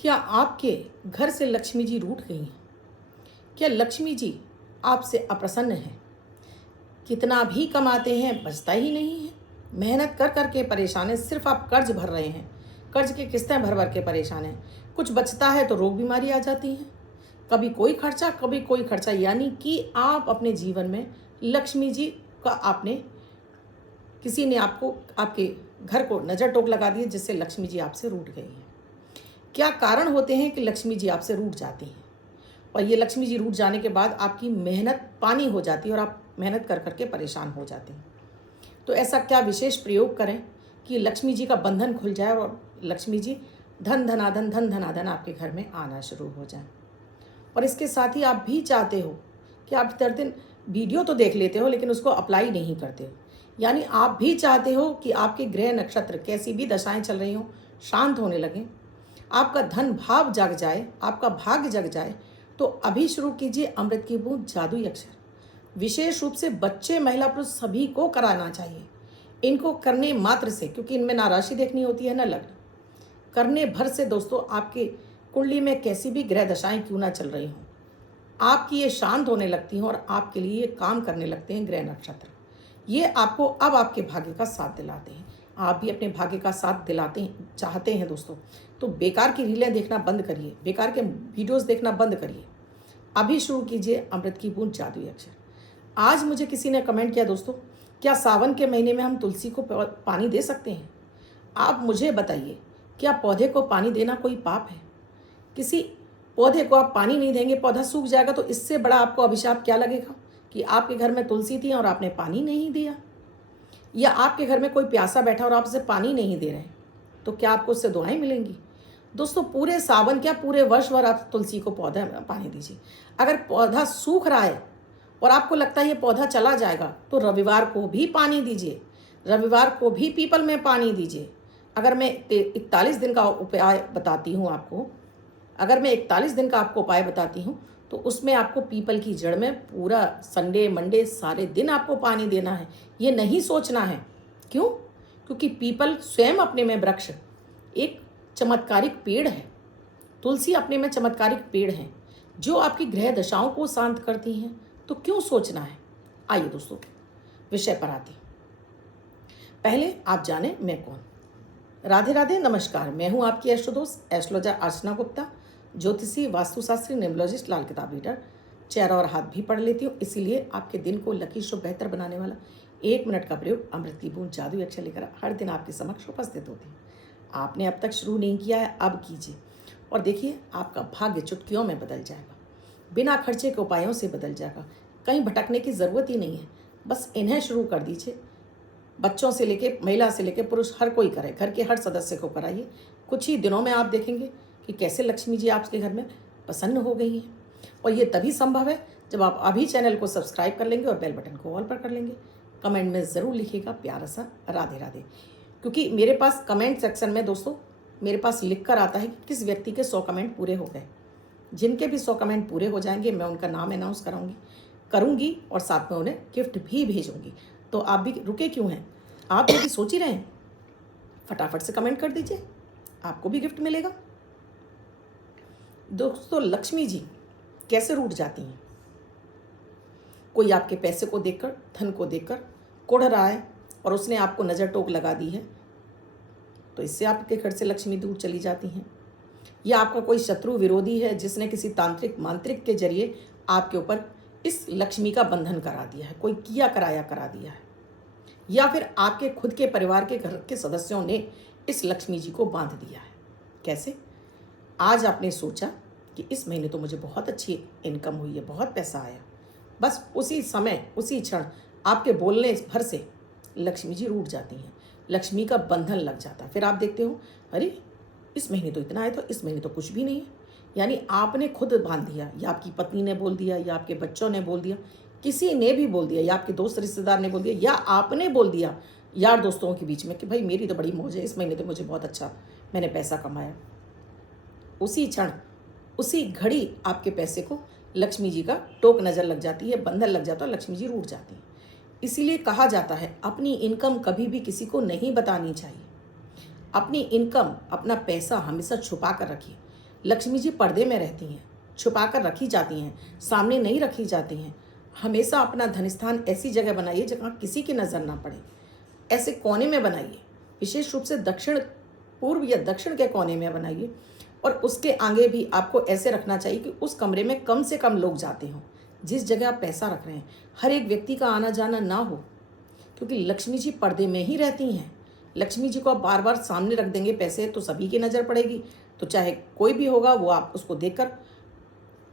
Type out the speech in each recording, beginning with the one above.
क्या आपके घर से लक्ष्मी जी रूठ गई हैं? क्या लक्ष्मी जी आपसे अप्रसन्न हैं? कितना भी कमाते हैं बचता ही नहीं है। मेहनत कर कर के परेशान हैं, सिर्फ आप कर्ज भर रहे हैं। कर्ज की किस्तें भर भर के परेशान हैं। कुछ बचता है तो रोग बीमारी आ जाती हैं। कभी कोई खर्चा, कभी कोई खर्चा, यानी कि आप अपने जीवन में लक्ष्मी जी का आपने किसी ने आपको आपके घर को नज़र टोक लगा दी है, जिससे लक्ष्मी जी आपसे रूठ गई हैं। क्या कारण होते हैं कि लक्ष्मी जी आपसे रूठ जाती हैं? और ये लक्ष्मी जी रूठ जाने के बाद आपकी मेहनत पानी हो जाती है और आप मेहनत कर कर के परेशान हो जाते हैं। तो ऐसा क्या विशेष प्रयोग करें कि लक्ष्मी जी का बंधन खुल जाए और लक्ष्मी जी धन धनाधन आपके घर में आना शुरू हो जाए। और इसके साथ ही आप भी चाहते हो कि आप हर दिन वीडियो तो देख लेते हो लेकिन उसको अप्लाई नहीं करते हो, यानी आप भी चाहते हो कि आपके ग्रह नक्षत्र कैसी भी दशाएं चल रही हों शांत होने लगें, आपका धन भाव जग जाए, आपका भाग्य जग जाए, तो अभी शुरू कीजिए अमृत की बूंद जादुई अक्षर। विशेष रूप से बच्चे, महिला, पुरुष सभी को कराना चाहिए। इनको करने मात्र से, क्योंकि इनमें ना राशि देखनी होती है ना लग्न, करने भर से दोस्तों आपकी कुंडली में कैसी भी ग्रह दशाएं क्यों ना चल रही हों, आपकी ये शांत होने लगती हैं और आपके लिए ये काम करने लगते हैं ग्रह नक्षत्र। ये आपको अब आपके भाग्य का साथ दिलाते हैं। आप भी अपने भाग्य का साथ दिलाते हैं चाहते हैं दोस्तों, तो बेकार की रीलें देखना बंद करिए, बेकार के वीडियोस देखना बंद करिए। अभी शुरू कीजिए अमृत की बूंद जादुई अक्षर। आज मुझे किसी ने कमेंट किया, दोस्तों क्या सावन के महीने में हम तुलसी को पानी दे सकते हैं? आप मुझे बताइए, क्या पौधे को पानी देना कोई पाप है? किसी पौधे को आप पानी नहीं देंगे, पौधा सूख जाएगा, तो इससे बड़ा आपको अभिशाप क्या लगेगा कि आपके घर में तुलसी थी और आपने पानी नहीं दिया? या आपके घर में कोई प्यासा बैठा और आप उसे पानी नहीं दे रहे हैं, तो क्या आपको उससे दुआएं मिलेंगी? दोस्तों पूरे सावन क्या पूरे वर्ष भर आप तुलसी को पौधा में पानी दीजिए। अगर पौधा सूख रहा है और आपको लगता है ये पौधा चला जाएगा, तो रविवार को भी पानी दीजिए, रविवार को भी पीपल में पानी दीजिए। अगर मैं 41 दिन का उपाय बताती हूँ आपको, अगर मैं 41 दिन का आपको उपाय बताती हूँ, तो उसमें आपको पीपल की जड़ में पूरा संडे मंडे सारे दिन आपको पानी देना है। ये नहीं सोचना है। क्यों? क्योंकि पीपल स्वयं अपने में वृक्ष एक चमत्कारिक पेड़ है। तुलसी अपने में चमत्कारिक पेड़ है जो आपकी ग्रह दशाओं को शांत करती हैं। तो क्यों सोचना है? आइए दोस्तों विषय पर आते हैं। पहले आप जाने मैं कौन। राधे राधे, नमस्कार। मैं हूं आपकी एस्ट्रोदोस्त एस्ट्रोलॉजर अर्चना गुप्ता, ज्योतिषी, वास्तुशास्त्री, न्यूमरोलॉजिस्ट, लाल किताब रीडर। चेहरा और हाथ भी पढ़ लेती हूँ, इसीलिए आपके दिन को लकी शुभ बेहतर बनाने वाला 1 मिनट का प्रयोग अमृत की बूंद जादुई अक्षर लेकर हर दिन आपके समक्ष उपस्थित होती हूँ। आपने अब तक शुरू नहीं किया है, अब कीजिए और देखिए आपका भाग्य चुटकियों में बदल जाएगा। बिना खर्चे के उपायों से बदल जाएगा। कहीं भटकने की ज़रूरत ही नहीं है, बस इन्हें शुरू कर दीजिए। बच्चों से लेके महिला से लेके पुरुष हर कोई करे, घर के हर सदस्य को कराइए। कुछ ही दिनों में आप देखेंगे कि कैसे लक्ष्मी जी आपके घर में प्रसन्न हो गई हैं। और ये तभी संभव है जब आप अभी चैनल को सब्सक्राइब कर लेंगे और बेल बटन को ऑल पर कर लेंगे। कमेंट में ज़रूर लिखिएगा प्यारा सा राधे राधे, क्योंकि मेरे पास कमेंट सेक्शन में दोस्तों मेरे पास लिख कर आता है कि किस व्यक्ति के 100 कमेंट पूरे हो गए। जिनके भी 100 कमेंट पूरे हो जाएंगे मैं उनका नाम अनाउंस करूँगी और साथ में उन्हें गिफ्ट भी भेजूँगी। तो आप भी रुके क्यों हैं? आप यदि सोच ही रहे हैं, फटाफट से कमेंट कर दीजिए, आपको भी गिफ्ट मिलेगा। दोस्तों लक्ष्मी जी कैसे रूठ जाती हैं? कोई आपके पैसे को देखकर, धन को देखकर कुढ़ रहा है और उसने आपको नज़र टोक लगा दी है, तो इससे आपके घर से लक्ष्मी दूर चली जाती हैं। या आपका कोई शत्रु विरोधी है जिसने किसी तांत्रिक मांत्रिक के जरिए आपके ऊपर इस लक्ष्मी का बंधन करा दिया है, कोई किया कराया करा दिया है, या फिर आपके खुद के परिवार के घर के सदस्यों ने इस लक्ष्मी जी को बांध दिया है। कैसे? आज आपने सोचा कि इस महीने तो मुझे बहुत अच्छी इनकम हुई है, बहुत पैसा आया, बस उसी समय उसी क्षण आपके बोलने भर से लक्ष्मी जी रूठ जाती हैं, लक्ष्मी का बंधन लग जाता है। फिर आप देखते हो अरे इस महीने तो इतना आया, तो इस महीने तो कुछ भी नहीं है। यानी आपने खुद बांध दिया, या आपकी पत्नी ने बोल दिया, या आपके बच्चों ने बोल दिया, किसी ने भी बोल दिया, या आपके दोस्त रिश्तेदार ने बोल दिया, या आपने बोल दिया यार दोस्तों के बीच में कि भाई मेरी तो बड़ी मौज है, इस महीने तो मुझे बहुत अच्छा मैंने पैसा कमाया। उसी क्षण उसी घड़ी आपके पैसे को लक्ष्मी जी का टोक नज़र लग जाती है, बंधन लग जाता है, लक्ष्मी जी रूठ जाती है। इसीलिए कहा जाता है अपनी इनकम कभी भी किसी को नहीं बतानी चाहिए। अपनी इनकम, अपना पैसा हमेशा छुपा कर रखिए। लक्ष्मी जी पर्दे में रहती हैं, छुपा कर रखी जाती हैं, सामने नहीं रखी जाती हैं। हमेशा अपना धन स्थान ऐसी जगह बनाइए जहाँ किसी की नज़र ना पड़े, ऐसे कोने में बनाइए, विशेष रूप से दक्षिण पूर्व या दक्षिण के कोने में बनाइए। और उसके आगे भी आपको ऐसे रखना चाहिए कि उस कमरे में कम से कम लोग जाते हों। जिस जगह आप पैसा रख रहे हैं हर एक व्यक्ति का आना जाना ना हो, क्योंकि लक्ष्मी जी पर्दे में ही रहती हैं। लक्ष्मी जी को आप बार बार सामने रख देंगे पैसे तो सभी की नज़र पड़ेगी, तो चाहे कोई भी होगा वो आप उसको देखकर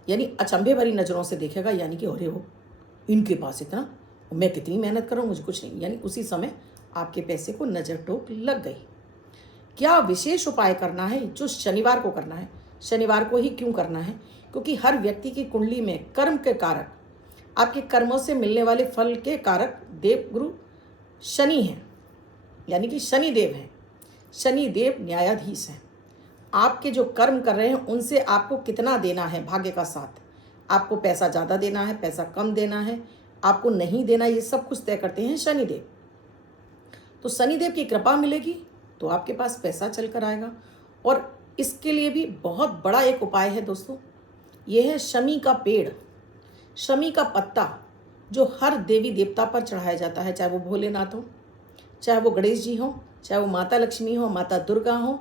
यानी अचंभे भरी नज़रों से देखेगा, यानी कि अरे हो इनके पास इतना, मैं कितनी मेहनत कर रहा हूँ मुझे कुछ नहीं, यानी उसी समय आपके पैसे को नज़र टोक लग गई। क्या विशेष उपाय करना है जो शनिवार को करना है? शनिवार को ही क्यों करना है? क्योंकि हर व्यक्ति की कुंडली में कर्म के कारक, आपके कर्मों से मिलने वाले फल के कारक देवगुरु शनि हैं, यानी कि शनि देव हैं। शनि देव न्यायाधीश हैं। आपके जो कर्म कर रहे हैं उनसे आपको कितना देना है भाग्य का साथ, आपको पैसा ज़्यादा देना है, पैसा कम देना है, आपको नहीं देना, ये सब कुछ तय करते हैं शनिदेव। तो शनिदेव की कृपा मिलेगी तो आपके पास पैसा चल कर आएगा। और इसके लिए भी बहुत बड़ा एक उपाय है दोस्तों, ये है शमी का पेड़, शमी का पत्ता, जो हर देवी देवता पर चढ़ाया जाता है, चाहे वो भोलेनाथ हो, चाहे वो गणेश जी हो, चाहे वो माता लक्ष्मी हो, माता दुर्गा हो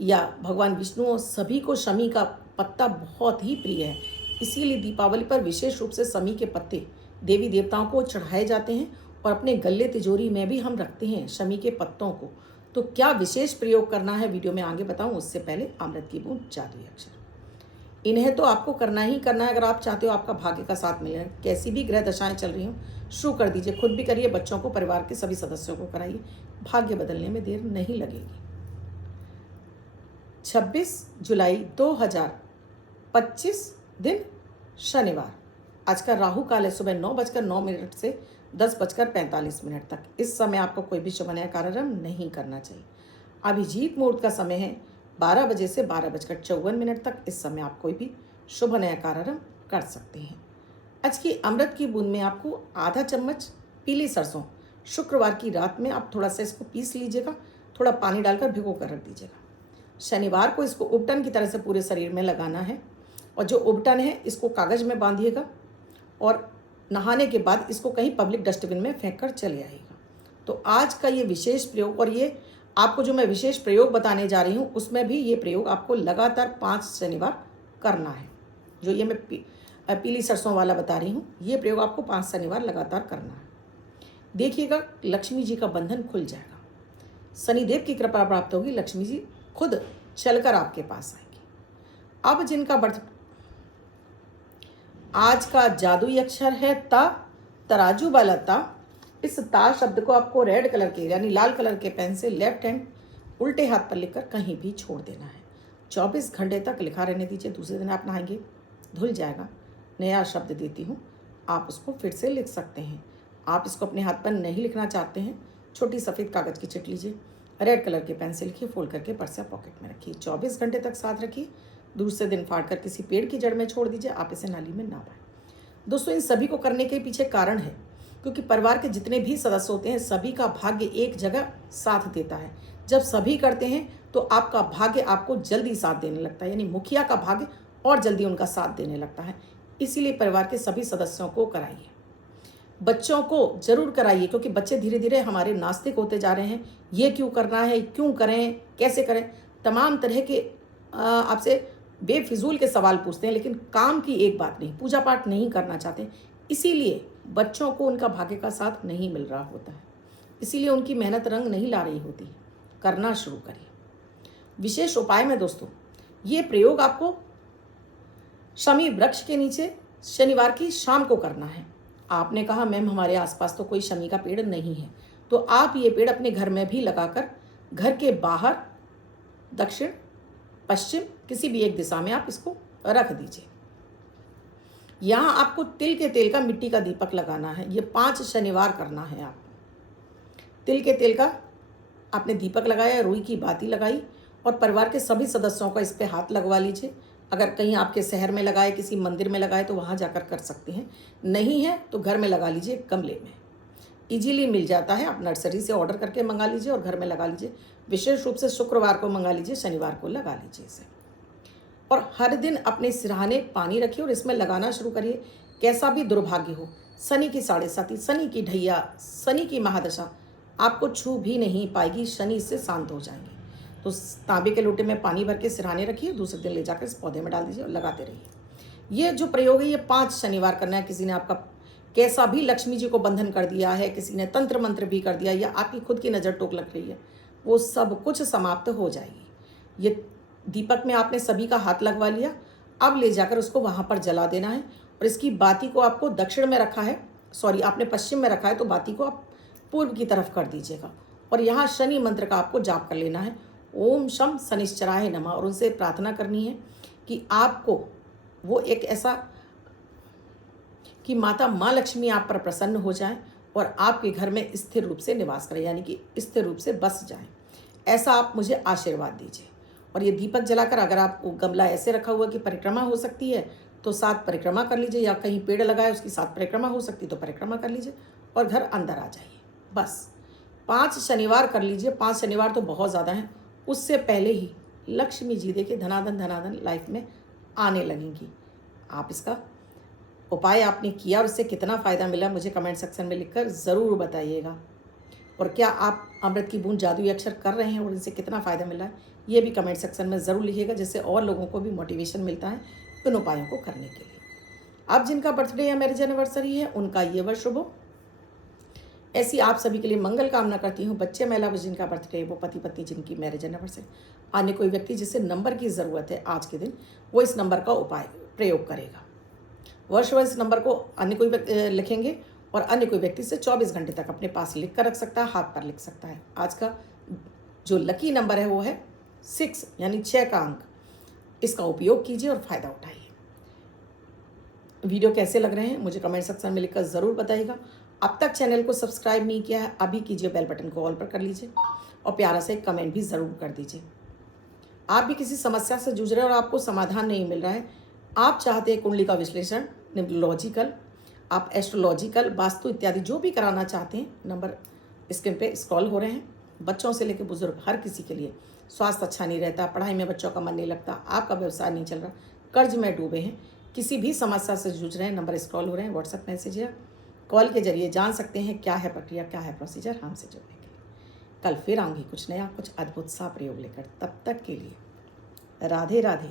या भगवान विष्णु हो, सभी को शमी का पत्ता बहुत ही प्रिय है। इसीलिए दीपावली पर विशेष रूप से शमी के पत्ते देवी देवताओं को चढ़ाए जाते हैं और अपने गले तिजोरी में भी हम रखते हैं शमी के पत्तों को। तो क्या विशेष प्रयोग करना है वीडियो में आगे बताऊं, उससे पहले अमृत की बूंद जादुई अक्षर, इन्हें तो आपको करना ही करना है अगर आप चाहते हो आपका भाग्य का साथ मिले। कैसी भी ग्रह दशाएं चल रही हों शुरू कर दीजिए, खुद भी करिए, बच्चों को, परिवार के सभी सदस्यों को कराइए, भाग्य बदलने में देर नहीं लगेगी। 26 जुलाई 2025 दिन शनिवार। आज का राहु काल है सुबह 9:09 से 10:45 तक। इस समय आपको कोई भी शुभ नया कार्यक्रम नहीं करना चाहिए। अभिजीत मुहूर्त का समय है 12 बजे से 12:54 तक। इस समय आप कोई भी शुभ नया कार्यक्रम कर सकते हैं। आज की अमृत की बूंद में आपको आधा चम्मच पीली सरसों शुक्रवार की रात में आप थोड़ा सा इसको पीस लीजिएगा, थोड़ा पानी डालकर भिगो कर रख दीजिएगा। शनिवार को इसको उबटन की तरह से पूरे शरीर में लगाना है और जो उबटन है इसको कागज़ में बांधिएगा और नहाने के बाद इसको कहीं पब्लिक डस्टबिन में फेंक कर चले आइएगा। तो आज का ये विशेष प्रयोग, और ये आपको जो मैं विशेष प्रयोग बताने जा रही हूँ उसमें भी ये प्रयोग आपको लगातार 5 शनिवार करना है। जो ये मैं पीली सरसों वाला बता रही हूँ, ये प्रयोग आपको 5 शनिवार लगातार करना है। देखिएगा लक्ष्मी जी का बंधन खुल जाएगा, शनिदेव की कृपा प्राप्त होगी, लक्ष्मी जी खुद चलकर आपके पास आएंगी। अब जिनका बर्थ, आज का जादुई अक्षर है ता, तराजू वाला ता। इस ता शब्द को आपको रेड कलर के यानी लाल कलर के पेन से लेफ्ट हैंड उल्टे हाथ पर लिखकर कहीं भी छोड़ देना है। 24 घंटे तक लिखा रहने दीजिए। दूसरे दिन आप नहाएंगे, धुल जाएगा। नया शब्द देती हूँ, आप उसको फिर से लिख सकते हैं। आप इसको अपने हाथ पर नहीं लिखना चाहते हैं, छोटी सफ़ेद कागज़ की चिट लीजिए, रेड कलर के पेन से लिखिए, फोल्ड करके पर्स या पॉकेट में रखिए। 24 घंटे तक साथ रखिए। दूसरे दिन फाड़ कर किसी पेड़ की जड़ में छोड़ दीजिए। आप इसे नाली में ना बहाएं। दोस्तों, इन सभी को करने के पीछे कारण है क्योंकि परिवार के जितने भी सदस्य होते हैं सभी का भाग्य एक जगह साथ देता है। जब सभी करते हैं तो आपका भाग्य आपको जल्दी साथ देने लगता है, यानी मुखिया का भाग्य और जल्दी उनका साथ देने लगता है। इसीलिए परिवार के सभी सदस्यों को कराइए। बच्चों को जरूर कराइए क्योंकि बच्चे धीरे धीरे हमारे नास्तिक होते जा रहे हैं। ये क्यों करना है, क्यों करें, कैसे करें, तमाम तरह के आपसे बेफिजूल के सवाल पूछते हैं, लेकिन काम की एक बात नहीं, पूजा पाठ नहीं करना चाहते। इसीलिए बच्चों को उनका भाग्य का साथ नहीं मिल रहा होता है, इसीलिए उनकी मेहनत रंग नहीं ला रही होती। करना शुरू करिए। विशेष उपाय में दोस्तों, ये प्रयोग आपको शमी वृक्ष के नीचे शनिवार की शाम को करना है। आपने कहा मैम हमारे आसपास तो कोई शमी का पेड़ नहीं है, तो आप ये पेड़ अपने घर में भी लगाकर घर के बाहर दक्षिण पश्चिम किसी भी एक दिशा में आप इसको रख दीजिए। यहाँ आपको तिल के तेल का मिट्टी का दीपक लगाना है। ये 5 शनिवार करना है आपको। तिल के तेल का आपने दीपक लगाया, रुई की बाती लगाई और परिवार के सभी सदस्यों का इस पे हाथ लगवा लीजिए। अगर कहीं आपके शहर में लगाए, किसी मंदिर में लगाए तो वहाँ जाकर कर सकते हैं, नहीं है तो घर में लगा लीजिए, गमले में इजीली मिल जाता है। आप नर्सरी से ऑर्डर करके मंगा लीजिए और घर में लगा लीजिए। विशेष रूप से शुक्रवार को मंगा लीजिए, शनिवार को लगा लीजिए इसे। और हर दिन अपने सिरहाने पानी रखिए और इसमें लगाना शुरू करिए। कैसा भी दुर्भाग्य हो, शनि की 7.5, शनि की ढैया, शनि की महादशा आपको छू भी नहीं पाएगी, शनि इससे शांत हो जाएंगे। तो तांबे के लोटे में पानी भर के सिरहाने रखिए, दूसरे दिन ले जाकर इस पौधे में डाल दीजिए और लगाते रहिए। ये जो प्रयोग है ये 5 शनिवार करना है। किसी ने आपका कैसा भी लक्ष्मी जी को बंधन कर दिया है, किसी ने तंत्र मंत्र भी कर दिया, या आपकी खुद की नज़र टोक लग रही है, वो सब कुछ समाप्त हो जाएगी। ये दीपक में आपने सभी का हाथ लगवा लिया, अब ले जाकर उसको वहाँ पर जला देना है। और इसकी बाती को आपको दक्षिण में रखा है, सॉरी आपने पश्चिम में रखा है, तो बाती को आप पूर्व की तरफ कर दीजिएगा। और यहाँ शनि मंत्र का आपको जाप कर लेना है, ओम शम शनिश्चराय नमः। और उनसे प्रार्थना करनी है कि आपको वो एक ऐसा कि माता माँ लक्ष्मी आप पर प्रसन्न हो जाए और आपके घर में स्थिर रूप से निवास करें, यानी कि स्थिर रूप से बस जाए। ऐसा आप मुझे आशीर्वाद दीजिए। और ये दीपक जलाकर अगर आपको गमला ऐसे रखा हुआ कि परिक्रमा हो सकती है तो 7 परिक्रमा कर लीजिए, या कहीं पेड़ लगाए उसकी 7 परिक्रमा हो सकती तो परिक्रमा कर लीजिए और घर अंदर आ जाइए। बस 5 शनिवार कर लीजिए। 5 शनिवार तो बहुत ज़्यादा हैं। उससे पहले ही लक्ष्मी जी देखिए धनाधन धनाधन लाइफ में आने लगेंगी। आप इसका उपाय आपने किया और उससे कितना फ़ायदा मिला मुझे कमेंट सेक्शन में लिखकर ज़रूर बताइएगा। और क्या आप अमृत की बूंद जादुई अक्षर कर रहे हैं और इनसे कितना फ़ायदा मिला है ये भी कमेंट सेक्शन में ज़रूर लिखिएगा, जिससे और लोगों को भी मोटिवेशन मिलता है इन उपायों को करने के लिए। अब जिनका बर्थडे या मैरिज एनिवर्सरी है उनका ये वर्ष शुभ हो। ऐसी आप सभी के लिए मंगल कामना करती हूँ। बच्चे महिला जिनका बर्थडे है, वो पति पत्नी जिनकी मैरिज एनिवर्सरी, अन्य कोई व्यक्ति जिसे नंबर की ज़रूरत है आज के दिन, वो इस नंबर का उपाय प्रयोग करेगा। वर्ष इस नंबर को अन्य कोई लिखेंगे और अन्य कोई व्यक्ति से 24 घंटे तक अपने पास लिख कर रख सकता है, हाथ पर लिख सकता है। आज का जो लकी नंबर है वो है 6, यानी 6 का अंक। इसका उपयोग कीजिए और फ़ायदा उठाइए। वीडियो कैसे लग रहे हैं मुझे कमेंट सेक्शन में लिखकर ज़रूर बताइएगा। अब तक चैनल को सब्सक्राइब नहीं किया है अभी कीजिए, बेल बटन को ऑल पर कर लीजिए और प्यारा से एक कमेंट भी ज़रूर कर दीजिए। आप भी किसी समस्या से जूझ रहे हैं और आपको समाधान नहीं मिल रहा है, आप चाहते हैं कुंडली का विश्लेषण, न्यूमरोलॉजिकल, आप एस्ट्रोलॉजिकल, वास्तु इत्यादि जो भी कराना चाहते हैं, नंबर स्क्रीन पे स्क्रॉल हो रहे हैं। बच्चों से लेकर बुजुर्ग हर किसी के लिए, स्वास्थ्य अच्छा नहीं रहता, पढ़ाई में बच्चों का मन नहीं लगता, आपका व्यवसाय नहीं चल रहा, कर्ज में डूबे हैं, किसी भी समस्या से जूझ रहे हैं, नंबर स्क्रॉल हो रहे हैं। व्हाट्सएप मैसेज या कॉल के जरिए जान सकते हैं क्या है प्रक्रिया, क्या है प्रोसीजर हमसे जुड़ने के लिए। कल फिर आऊँगी कुछ नया, कुछ अद्भुत सा प्रयोग लेकर। तब तक के लिए राधे राधे।